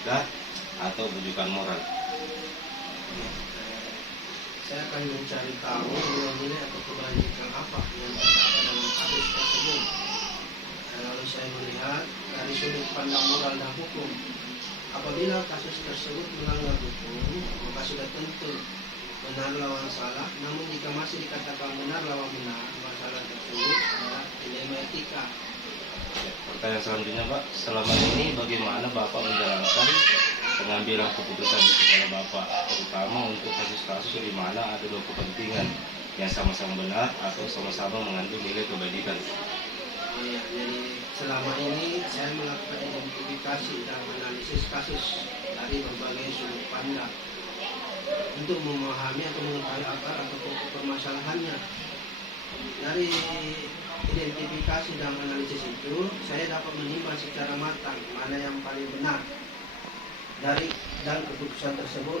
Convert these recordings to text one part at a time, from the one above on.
etika atau rujukan moral? Saya akan mencari tahu nilai-nilai atau kebajikan apa yang terdapat dalam hadis tersebut. Lalu saya melihat dari sudut pandang moral dan hukum. Apabila kasus tersebut melanggar hukum, maka sudah tentu benar lawan salah. Namun jika masih dikatakan benar lawan benar, masalah tersebut adalah dilema etika. Pertanyaan selanjutnya, Pak, selama ini bagaimana Bapak menjalankan pengambilan keputusan di sekolah Bapak, terutama untuk kasus-kasus di mana ada dua kepentingan yang sama-sama benar atau sama-sama mengandung nilai kebajikan? Jadi selama ini saya melakukan identifikasi dan analisis kasus dari berbagai sudut pandang untuk memahami atau mengetahui akar atau pokok permasalahannya. Dari identifikasi dan analisis itu, saya dapat menimbang secara matang mana yang paling benar dan keputusan tersebut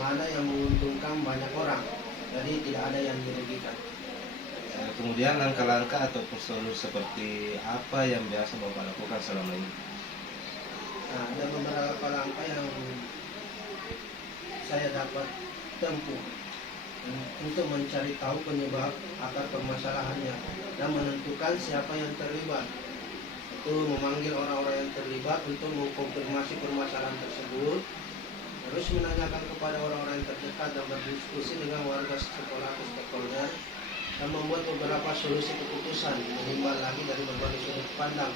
mana yang menguntungkan banyak orang. Jadi tidak ada yang dirugikan. Kemudian langkah-langkah ataupun solusi seperti apa yang biasa Bapak lakukan selama ini? Ada beberapa langkah yang saya dapat tempuh untuk mencari tahu penyebab akar permasalahannya dan menentukan siapa yang terlibat. Itu memanggil orang-orang yang terlibat untuk mengkonfirmasi permasalahan tersebut, terus menanyakan kepada orang-orang yang terdekat dan berdiskusi dengan warga sekolah atau stakeholder dan membuat beberapa solusi keputusan menimbang lagi dari berbagai sudut pandang.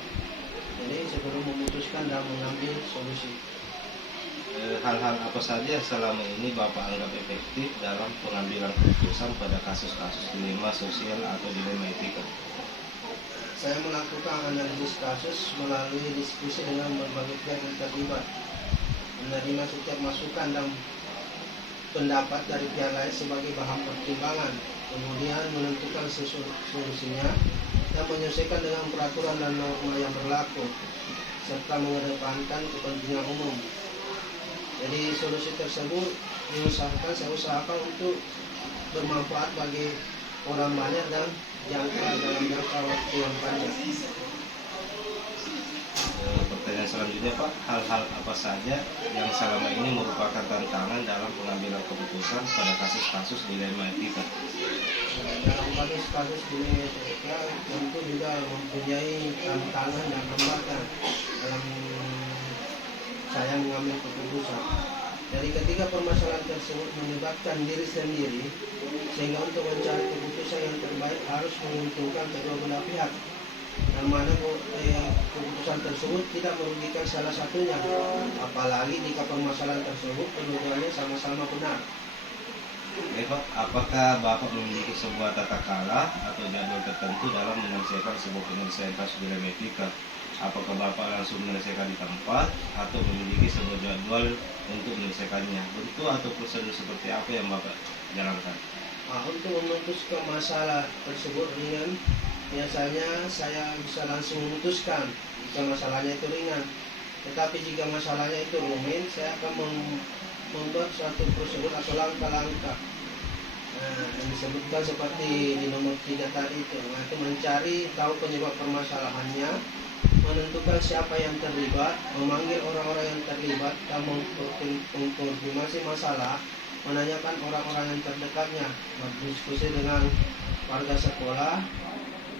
Jadi sebelum memutuskan dan mengambil solusi. Hal-hal apa saja selama ini Bapak anggap efektif dalam pengambilan keputusan pada kasus-kasus dilema sosial atau dilema etika? Saya melakukan analisis kasus melalui diskusi dengan berbagai pihak yang terlibat, menerima setiap masukan dan pendapat dari pihak lain sebagai bahan pertimbangan, kemudian menentukan solusinya dan menyesuaikan dengan peraturan dan norma yang berlaku, serta mengedepankan kepentingan umum. Jadi solusi tersebut saya usahakan untuk bermanfaat bagi orang banyak dan dalam jangka waktu yang panjang. Pertanyaan selanjutnya, Pak, hal-hal apa saja yang selama ini merupakan tantangan dalam pengambilan keputusan pada kasus-kasus dilema etika? Dalam kasus dilema etika tentu juga mempunyai tantangan dan hambatan dalam saya mengambil keputusan. Jadi ketika permasalahan tersebut menyebabkan diri sendiri, sehingga untuk mencari keputusan yang terbaik harus menguntungkan kedua belah pihak, yang mana keputusan tersebut tidak merugikan salah satunya, apalagi jika permasalahan tersebut keduanya sama-sama benar. Oke, Pak, apakah Bapak memiliki sebuah tata cara atau jadwal tertentu dalam menyelesaikan sebuah penyelesaian kasus dilema etika? Apakah Bapak langsung menyelesaikan di tempat atau memiliki sebuah jadwal untuk menyelesaikannya? Bentuk atau prosedur seperti apa yang Bapak jalankan? Untuk memutuskan masalah tersebut ringan, biasanya saya bisa langsung memutuskan jika masalahnya itu ringan. Tetapi jika masalahnya itu rumit, saya akan membuat suatu prosedur atau langkah-langkah yang disebutkan seperti di nomor 3 tadi itu, yaitu mencari tahu penyebab permasalahannya, menentukan siapa yang terlibat, memanggil orang-orang yang terlibat dan mengkonfirmasi masalah, menanyakan orang-orang yang terdekatnya, berdiskusi dengan warga sekolah,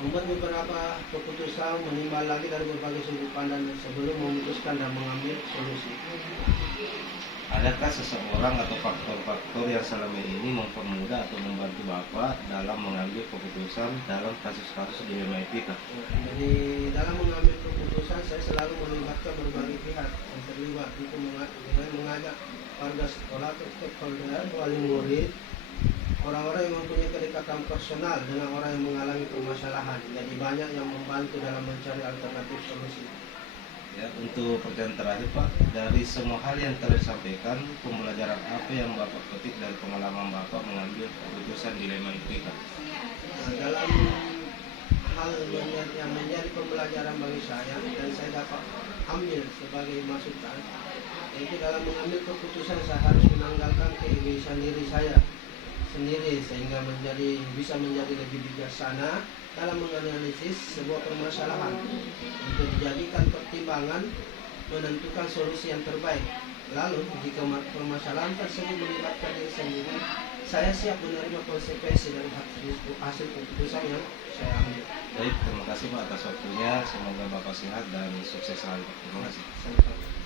membuat beberapa keputusan menimbang lagi dari berbagai sudut pandang sebelum memutuskan dan mengambil solusi. Adakah seseorang atau faktor-faktor yang selama ini mempermudah atau membantu Bapak dalam mengambil keputusan dalam kasus-kasus dilema etika? Jadi dalam mengambil keputusan saya selalu melibatkan berbagai pihak yang terlibat, itu dengan mengajak warga sekolah, stakeholder, wali murid, orang-orang yang mempunyai kedekatan personal dengan orang yang mengalami permasalahan. Jadi banyak yang membantu dalam mencari alternatif solusi. Ya, untuk pertanyaan terakhir, Pak, dari semua hal yang telah disampaikan, pembelajaran apa yang Bapak petik dari pengalaman Bapak mengambil keputusan dilema etika? Dalam hal yang menjadi pembelajaran bagi saya dan saya dapat ambil sebagai masukan, yaitu dalam mengambil keputusan saya harus menanggalkan keegoisan diri saya sendiri sehingga bisa menjadi lebih bijaksana dalam menganalisis sebuah permasalahan untuk dijadikan pertimbangan menentukan solusi yang terbaik. Lalu, jika permasalahan tersebut melibatkan diri sendiri, saya siap menerima konsekuensi dari hasil keputusan yang saya ambil. Baik, terima kasih Pak atas waktunya. Semoga Bapak sehat dan sukses selalu. Terima kasih. Sampai